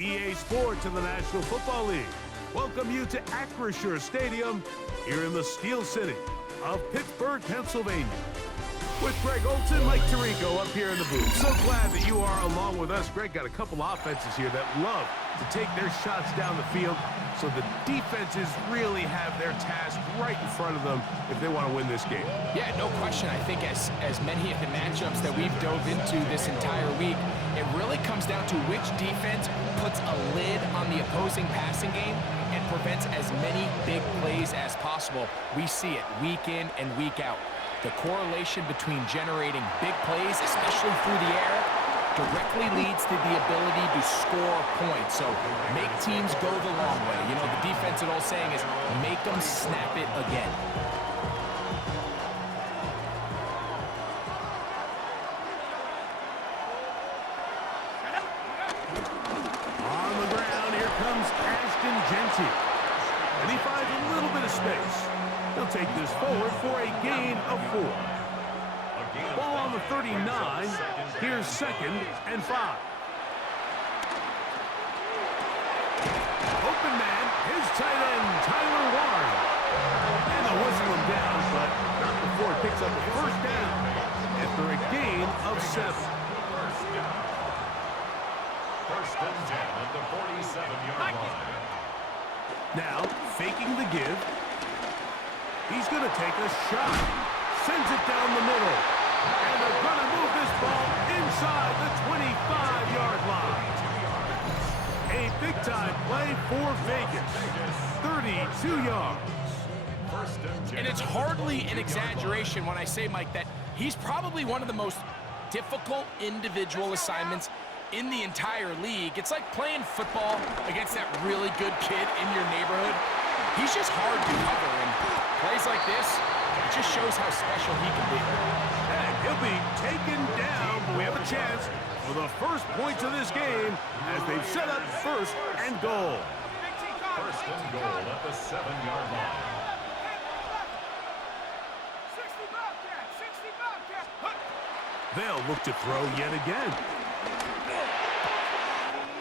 EA Sports and the National Football League welcome you to Acrisure Stadium here in the Steel City of Pittsburgh, Pennsylvania. With Greg Olson, Mike Tirico up here in the booth. So glad that you are along with us. Greg got a couple offenses here that love to take their shots down the field, so the defenses really have their task right in front of them if they want to win this game. Yeah, no question. I think as many of the matchups that we've dove into this entire week, it really comes down to which defense puts a lid on the opposing passing game and prevents as many big plays as possible. We see it week in and week out. The correlation between generating big plays, especially through the air, directly leads to the ability to score points. So make teams go the long way. You know, the defense, an old saying is, make them snap it again. On the ground, here comes Ashton Genty. And he finds a little bit of space. He'll take this forward for a gain of 4. Ball on the 39. Here's 2nd and 5. Open man, his tight end, Tyler Warren. And they'll whistle him down, but not before it picks up a first down after a gain of 7. First and 10 at the 47-yard line. Now, faking the give. He's going to take a shot. Sends it down the middle. And they're going to move this ball inside the 25-yard line. A big-time play for Vegas. 32 yards. And it's hardly an exaggeration when I say, Mike, that he's probably one of the most difficult individual assignments in the entire league. It's like playing football against that really good kid in your neighborhood. He's just hard to cover, and plays like this, it just shows how special he can be. And he'll be taken down, but we have a chance for the first points of this game as they've set up 1st and goal. First and goal at the 7-yard line. They'll look to throw yet again.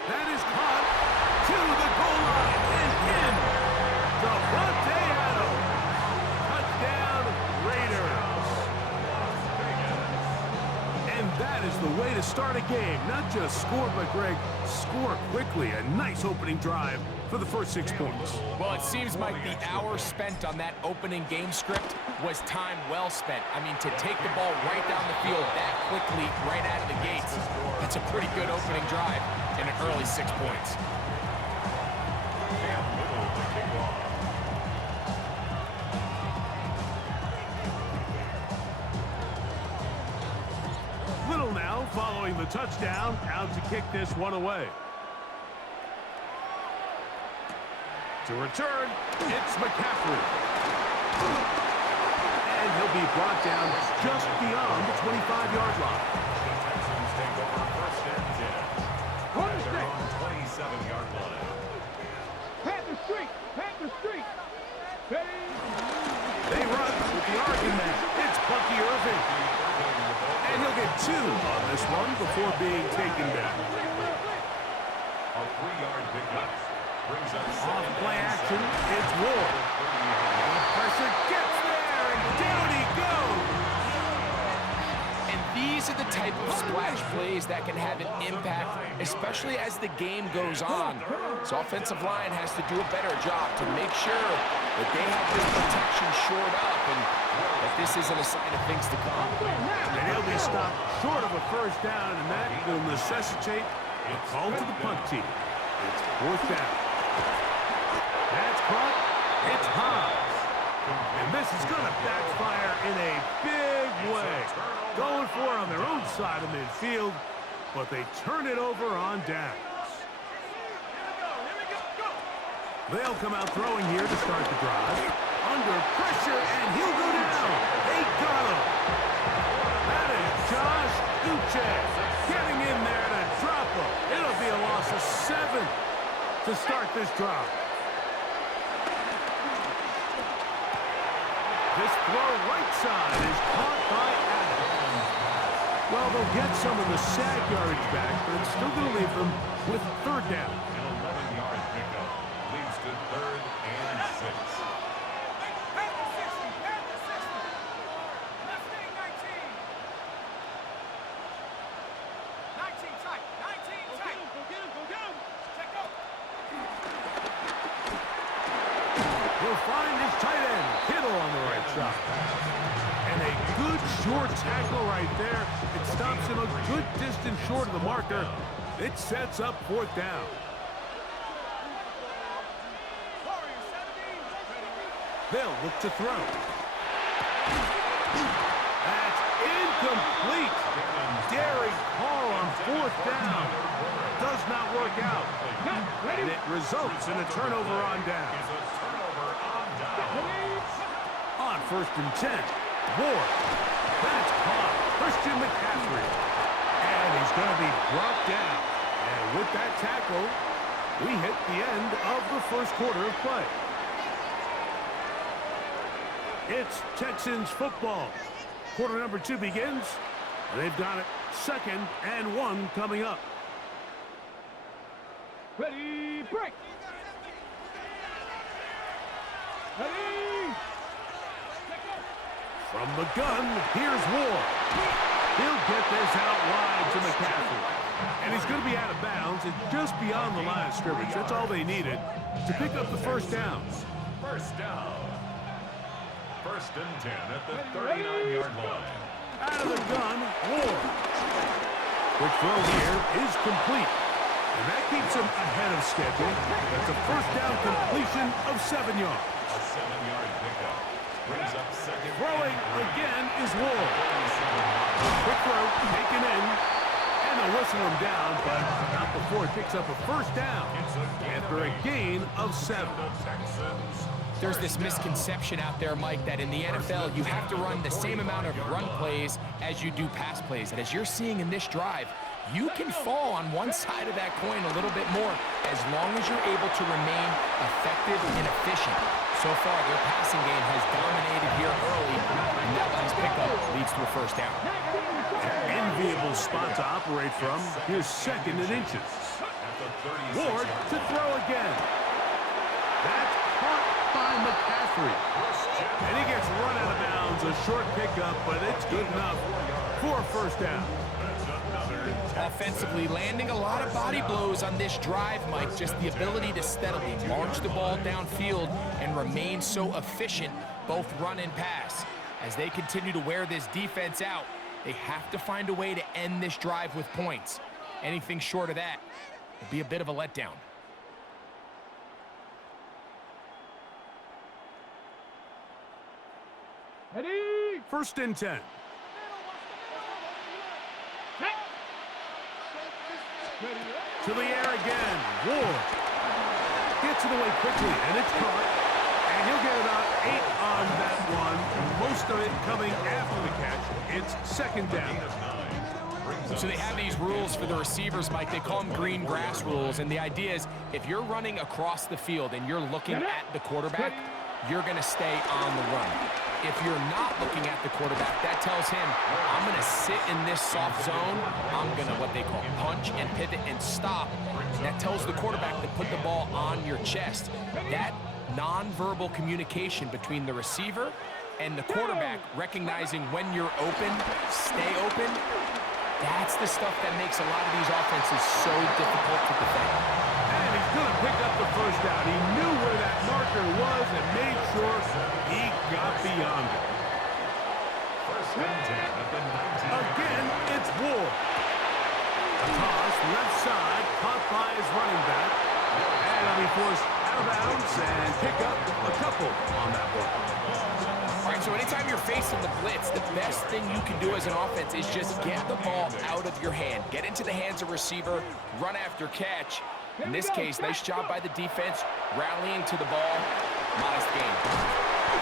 That is caught to the goal line and in. Davante Adams. Touchdown, Raiders. And that is the way to start a game. Not just score, but Greg, score quickly. A nice opening drive for the first 6 points. Well, it seems like the hour spent on that opening game script was time well spent. I mean, to take the ball right down the field that quickly, right out of the gates, that's a pretty good opening drive and an early 6 points. Little now following the touchdown, out to kick this one away. To return, it's McCaffrey. And he'll be brought down just beyond the 25-yard line. The Texans take over first and 10. At their own 27-yard line. Panther Street. They run with the argument. It's Bucky Irving. And he'll get 2 on this one before being taken down. A 3-yard pickup. Brings up Off play action, it's Ward. The pressure gets there, and down he goes. And these are the type of splash plays that can have an impact, especially as the game goes on. So offensive line has to do a better job to make sure that they have this protection shored up and that this isn't a sign of things to come. And he'll be stopped short of a first down, and that will necessitate a call to the punt team. It's 4th down. That's caught. It's Hobbs. And this is going to backfire in a big way. Going for it on their own side of midfield, but they turn it over on downs. They'll come out throwing here to start the drive. Under pressure, and he'll go down. They got him. That is Josh Uche getting in there to drop him. It'll be a loss of 7 to start this drive. This throw right side is caught by Adams. Well, they'll get some of the sack yardage back, but it's still going to leave them with third down. An 11-yard pickup leads to 3rd and 6. He'll find his tight end, Kittle, on the right side. And a good short tackle right there. It stops him a good distance short of the marker. It sets up 4th down. They'll look to throw. That's incomplete. Daring call on 4th down. Does not work out. And it results in a turnover on down. On 1st and 10, Ward. That's caught. Christian McCaffrey. And he's going to be brought down. And with that tackle, we hit the end of the 1st quarter of play. It's Texans football. Quarter number 2 begins. They've got it 2nd and 1 coming up. Ready, break! Ready! From the gun, here's Ward. He'll get this out wide to McCaffrey. And he's going to be out of bounds. It's just beyond the line of scrimmage. That's all they needed to pick up the 1st down. 1st down. 1st and 10 at the 39-yard line. Out of the gun, Ward. Quick throw here is complete. And that keeps him ahead of schedule. That's a 1st down completion of 7 yards. A 7-yard pickup brings up 2nd. Throwing again is Ward. Quick throw taken in. And they'll whistle him down, but not before he picks up a 1st down. After a gain of 7. There's this misconception out there, Mike, that in the NFL, you have to run the same amount of run plays as you do pass plays. And as you're seeing in this drive, you can fall on one side of that coin a little bit more as long as you're able to remain effective and efficient. So far, their passing game has dominated here early, and that last pickup leads to a 1st down. An enviable spot to operate from. Here's 2nd and inches. Ward to throw again. That's caught by McCaffrey. And he gets run out of bounds. A short pickup, but it's good enough for a 1st down. Offensively, landing a lot of body blows on this drive, Mike. Just the ability to steadily march the ball downfield and remain so efficient, both run and pass. As they continue to wear this defense out, they have to find a way to end this drive with points. Anything short of that would be a bit of a letdown. Ready! 1st and 10. To the air again. Ward gets it away quickly, and it's caught. And he'll get about 8 on that one. Most of it coming after the catch. It's 2nd down. So they have these rules for the receivers, Mike. They call them green grass rules. And the idea is if you're running across the field and you're looking at the quarterback, you're going to stay on the run. If you're not looking at the quarterback, that tells him, I'm going to sit in this soft zone. I'm going to, what they call, punch and pivot and stop. And that tells the quarterback to put the ball on your chest. That nonverbal communication between the receiver and the quarterback, recognizing when you're open, stay open, that's the stuff that makes a lot of these offenses so difficult to defend. And he's going to pick up the 1st down. He knew where that marker was and made sure he got beyond it. 1st and 10 at the 19. Again, it's Ward. A toss, left side, caught by his running back. And he'll be forced out of bounds and pick up a couple on that one. All right, so anytime you're facing the blitz, the best thing you can do as an offense is just get the ball out of your hand. Get into the hands of receiver, run after catch. In this case, nice job by the defense, rallying to the ball. Modest gain.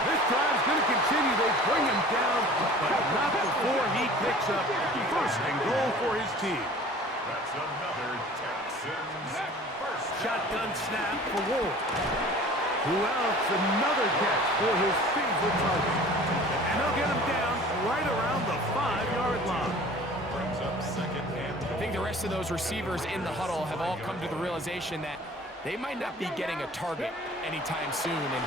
This drive's going to continue. They bring him down, but not before he picks up 1st and goal for his team. That's another Texans 1st. Shotgun snap for Ward. Who else? Another catch for his favorite target. And they'll get him down right around the 5-yard line. the rest of those receivers in the huddle have all come to the realization that they might not be getting a target anytime soon. And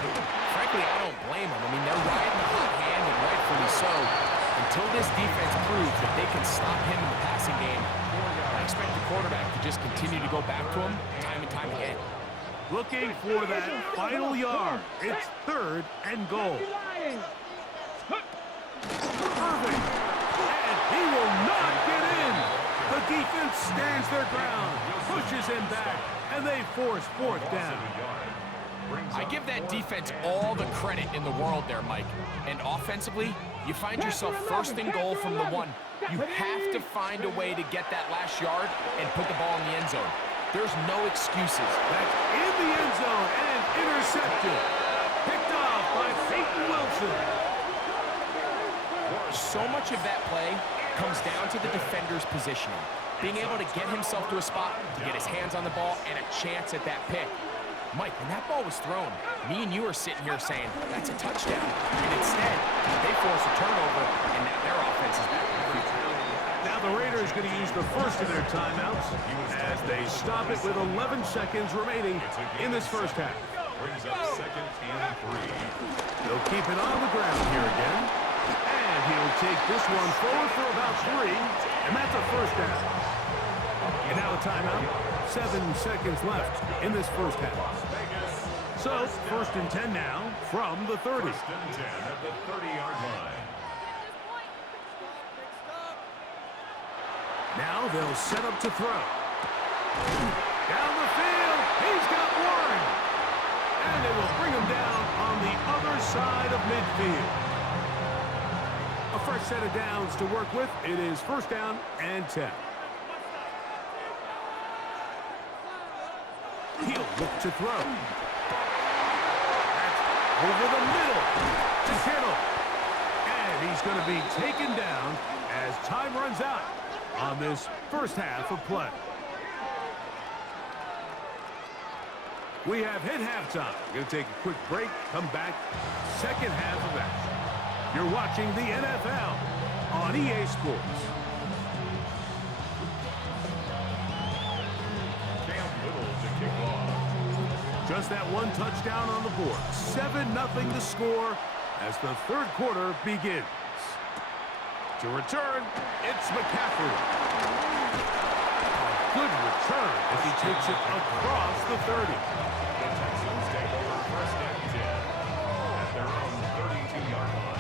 frankly, I don't blame them. I mean, they're riding the hot hand, and rightfully so. Until this defense proves that they can stop him in the passing game, I expect the quarterback to just continue to go back to him time and time again. Looking for that final yard. It's 3rd and goal. Irving, and he will not get in. The defense stands their ground, pushes him back, and they force 4th down. I give that defense all the credit in the world there, Mike. And offensively, you find yourself 1st and goal from the 1. You have to find a way to get that last yard and put the ball in the end zone. There's no excuses. That's in the end zone and intercepted. Picked off by Peyton Wilson. So much of that play comes down to the defender's positioning. Being able to get himself to a spot, to get his hands on the ball, and a chance at that pick. Mike, when that ball was thrown, me and you are sitting here saying, that's a touchdown. And instead, they force a turnover, and now their offense is back in the future. Now the Raiders going to use the first of their timeouts as they stop it with 11 seconds remaining in this first half. Brings up 2nd and 3. They'll keep it on the ground here again. And he'll take this one forward for about 3, and that's a 1st down. And now a timeout. 7 seconds left in this first half. So, 1st and 10 now from the 30. 1st and 10 at the 30-yard line. Now they'll set up to throw. Down the field, he's got one. And they will bring him down on the other side of midfield. A fresh set of downs to work with. It is 1st down and 10. He'll look to throw. That's over the middle to Kittle. And he's going to be taken down as time runs out on this first half of play. We have hit halftime. We're going to take a quick break, come back, second half of action. You're watching the NFL on EA Sports. Just that one touchdown on the board. 7-0 the score as the 3rd quarter begins. To return, it's McCaffrey. A good return as he takes it across the 30. The Texans take over 1st and 10 at their own 32-yard line.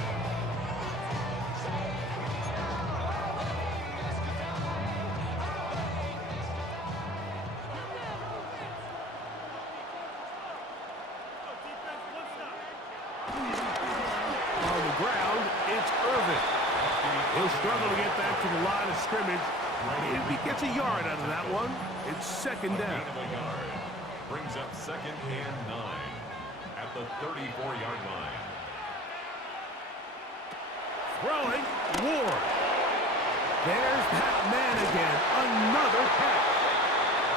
On the ground, it's Irving. He'll struggle to get back to the line of scrimmage. If he gets a yard out of that one, it's 2nd down. Gain of a yard. Brings up 2nd and 9 at the 34-yard line. Throwing, Ward. There's that man again. Another catch.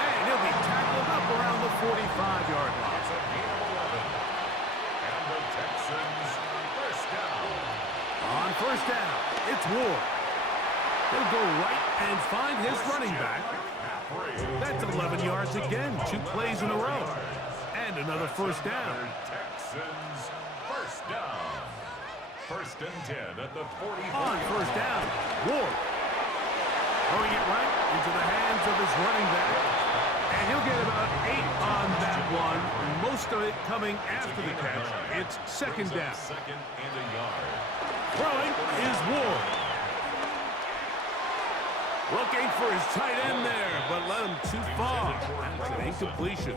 And he'll be tackled up around the 45-yard line. It's a gain of 11. And the Texans 1st down. On 1st down, it's Ward. He'll go right and find his running back. That's 11 yards again, 2 plays in a row. And another 1st down. Texans 1st down. 1st and 10 at the 44. On 1st down, Ward. Throwing it right into the hands of his running back. And he'll get about 8 on that one. Most of it coming after the catch. It's 2nd down. 2nd and a yard. Throwing is Ward. Looking for his tight end there, but let him too far. That's an incompletion.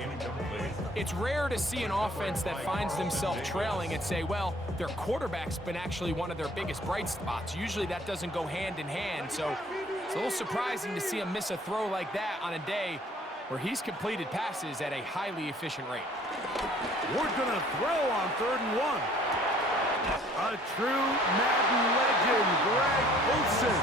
It's rare to see an offense that finds themselves trailing and say, well, their quarterback's been actually one of their biggest bright spots. Usually that doesn't go hand in hand, so it's a little surprising to see him miss a throw like that on a day where he's completed passes at a highly efficient rate. Ward gonna throw on 3rd and 1. A true Madden legend, Greg Olsen.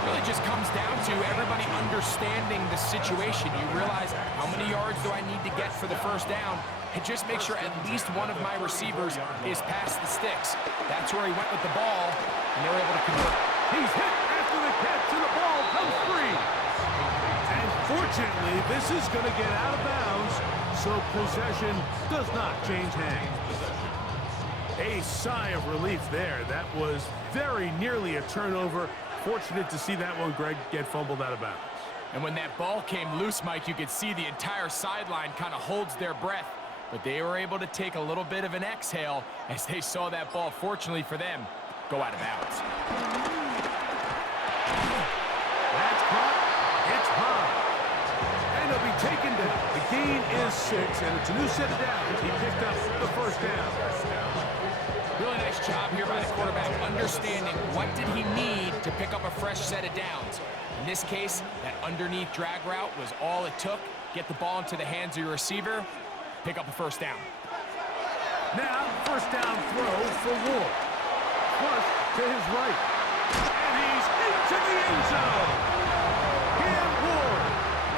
Really just comes down to everybody understanding the situation. You realize how many yards do I need to get for the 1st down, and just make sure at least one of my receivers is past the sticks. That's where he went with the ball, and they were able to convert. He's hit after the catch, and the ball comes free. Unfortunately, this is going to get out of bounds, so possession does not change hands. A sigh of relief there. That was very nearly a turnover. Fortunate to see that one, Greg, get fumbled out of bounds. And when that ball came loose, Mike, you could see the entire sideline kind of holds their breath. But they were able to take a little bit of an exhale as they saw that ball, fortunately for them, go out of bounds. That's caught. It's high. And it'll be taken down. The gain is 6, and it's a new set of downs. He picked up the first down. Really nice job here by the quarterback, understanding what did he need to pick up a fresh set of downs. In this case, that underneath drag route was all it took. Get the ball into the hands of your receiver, pick up a first down. Now, first down throw for Ward. Flush to his right. And he's into the end zone. Cam Ward.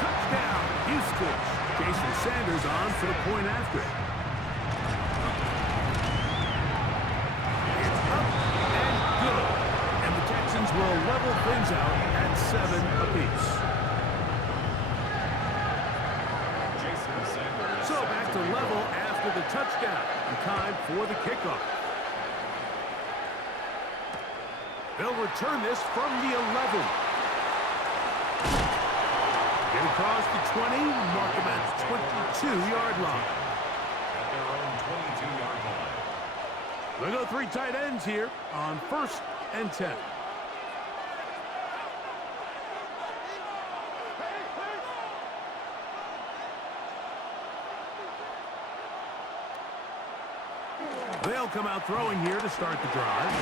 Touchdown, Houston. Jason Sanders on for the point after. It's up and good. And the Texans will level things out at 7 apiece. So back to level after the touchdown. And time for the kickoff. They'll return this from the 11. Get across the 20, mark him at the 22-yard line. At their own 22-yard line. They'll go 3 tight ends here on 1st and 10. They'll come out throwing here to start the drive.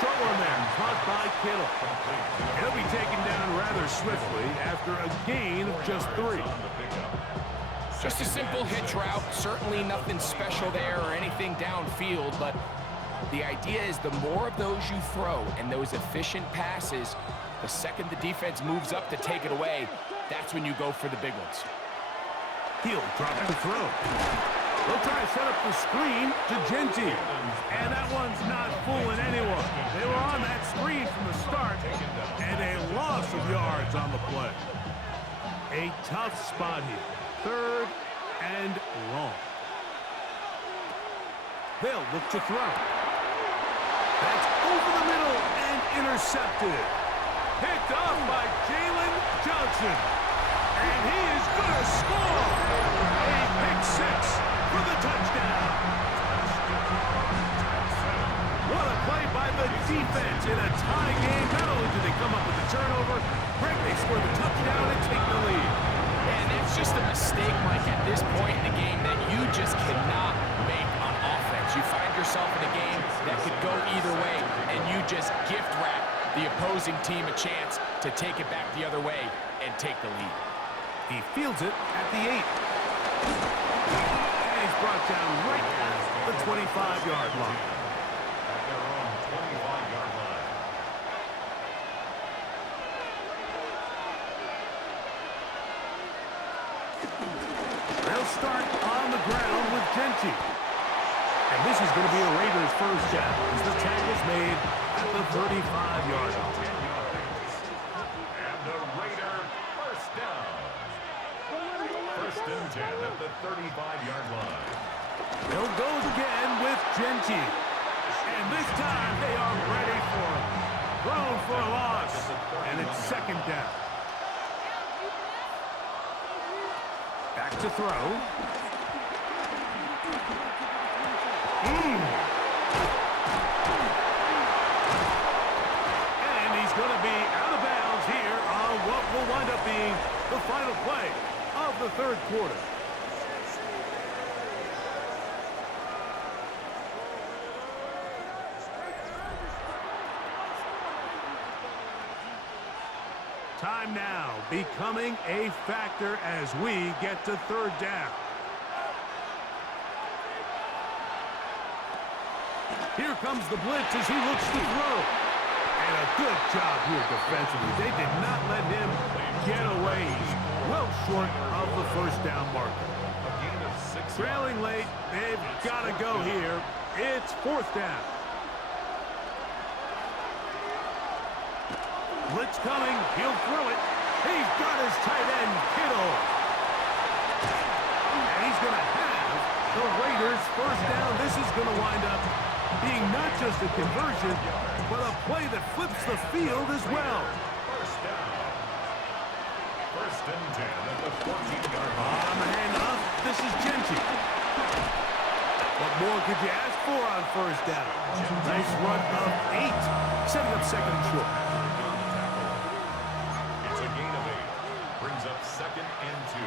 Short one there, caught by Kittle. He'll be taken down rather swiftly after a gain of just 3. Just a simple hitch route, certainly nothing special there or anything downfield, but the idea is the more of those you throw and those efficient passes, the second the defense moves up to take it away, that's when you go for the big ones. He'll drop the throw. They'll try to set up the screen to Genty. And that one's not fooling anyone. They were on that screen from the start, and a loss of yards on the play. A tough spot here. 3rd and long. They'll look to throw. That's over the middle and intercepted. Picked off by Jalen Johnson. And he is going to score. A pick 6 for the touchdown. What a play by the defense in a tie game. Not only did they come up with the turnover, Greg, they score the touchdown and take the lead. And it's just a mistake, Mike, at this point in the game that you just cannot make on offense. You find yourself in a game that could go either way, and you just gift wrap the opposing team a chance to take it back the other way and take the lead. He fields it at the 8. And he's brought down right at the 25-yard line. At their own 25-yard line. They'll start on the ground with Genty. And this is going to be a Raiders first down as the tackle's made at the 35-yard line. And the Raider first down. 1st and 10 at the 35-yard line. They'll go again with Genty. And this time they are ready for it. Thrown for a loss. And it's 2nd down. Back to throw. And he's going to be out of bounds here on what will wind up being the final play of the 3rd quarter. Time now becoming a factor as we get to 3rd down. Here comes the blitz as he looks to throw. And a good job here defensively. They did not let him get away. He's well short of the first down marker. A gain of 6 Trailing late, they've got to go here. It's 4th down. Blitz coming, he'll throw it. He's got his tight end, Kittle. And he's going to have the Raiders first down. This is going to wind up being not just a conversion, but a play that flips the field as well. First down. First and 10 at the 14-yard line. On the handoff, this is Genty. What more could you ask for on first down? Nice run of 8, setting up second and short. It's a gain of 8. Brings up second and 2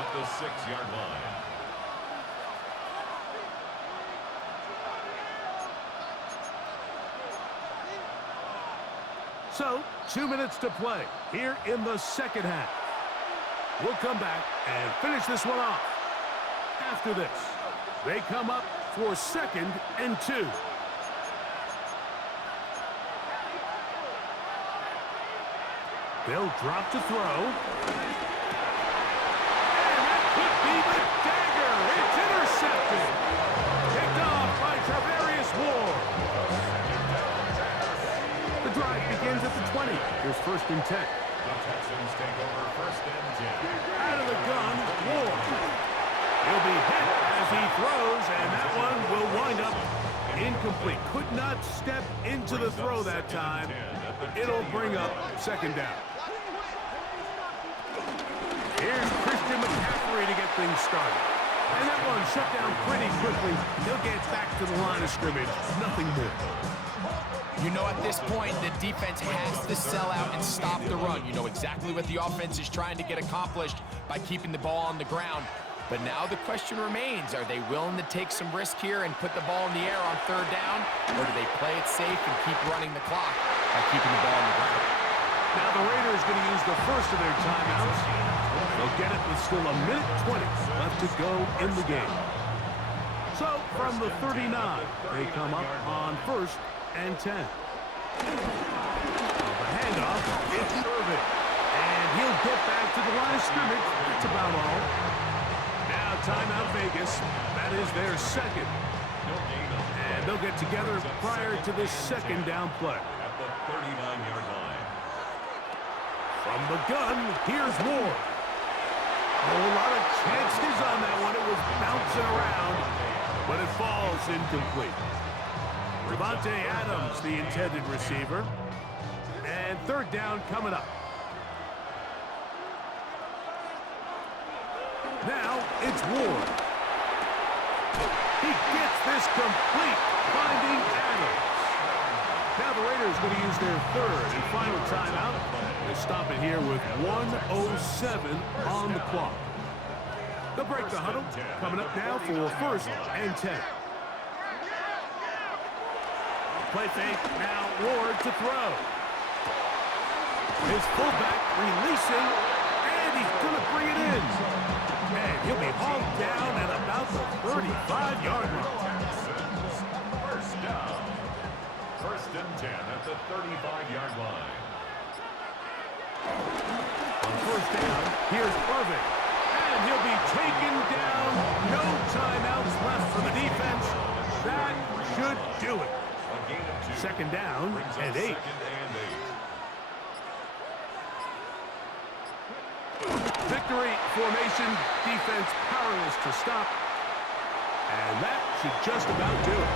at the 6-yard line. So, 2 minutes to play here in the second half. We'll come back and finish this one off. After this, they come up for second and 2. They'll drop to throw. And that could be the dagger. It's intercepted. Picked off by Travarius Ward. The drive begins at the 20. Here's first and 10. The Texans take over first and 10. Out of the gun, Ward. He'll be hit as he throws, and that one will wind up incomplete. Could not step into the throw that time. It'll bring up second down. Here's Christian McCaffrey to get things started. And that one shut down pretty quickly. He'll get back to the line of scrimmage. Nothing more. You know, at this point, the defense has to sell out and stop the run. You know exactly what the offense is trying to get accomplished by keeping the ball on the ground. But now the question remains, are they willing to take some risk here and put the ball in the air on third down? Or do they play it safe and keep running the clock by keeping the ball on the ground? Now the Raiders going to use the first of their timeouts. They'll get it with still a minute 20 left to go in the game. So from the 39, they come up on first and 10. The handoff, it's Irvin. And he'll get back to the line of scrimmage. That's about all. Now timeout Vegas. That is their second. And they'll get together prior to this second down play. At the 39-yard line. From the gun, here's Ward. A whole lot of chances on that one. It was bouncing around, but it falls incomplete. Devontae Adams, the intended receiver. And third down coming up. Now it's Ward. He gets this complete, finding Adams. Now the Raiders going to use their third and final timeout. They stop it here with 1:07 on the clock. They'll break the huddle. Coming up now for first and 10. Play fake, now Ward to throw. His fullback releasing, and he's going to bring it in. And he'll be hauled down at about the 35-yard line. First down. First and 10 at the 35-yard line. On first down, here's Irvin. And he'll be taken down. No timeouts left for the defense. That should do it. A gain of 2. Second down and 8. Second and 8. Victory formation, defense powerless to stop. And that should just about do it.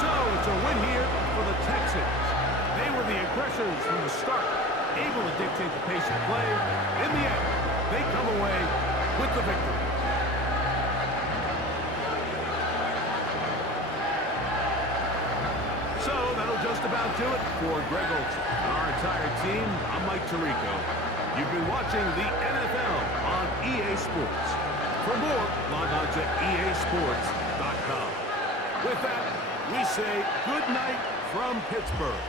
So it's a win here for the Texans. They were the aggressors from the start, able to dictate the pace of play. In the end, they come away with the victory. So that'll just about do it for Greg Olson and our entire team. I'm Mike Tirico. You've been watching the NFL on EA Sports. For more, log on to easports.com. With that, we say good night from Pittsburgh.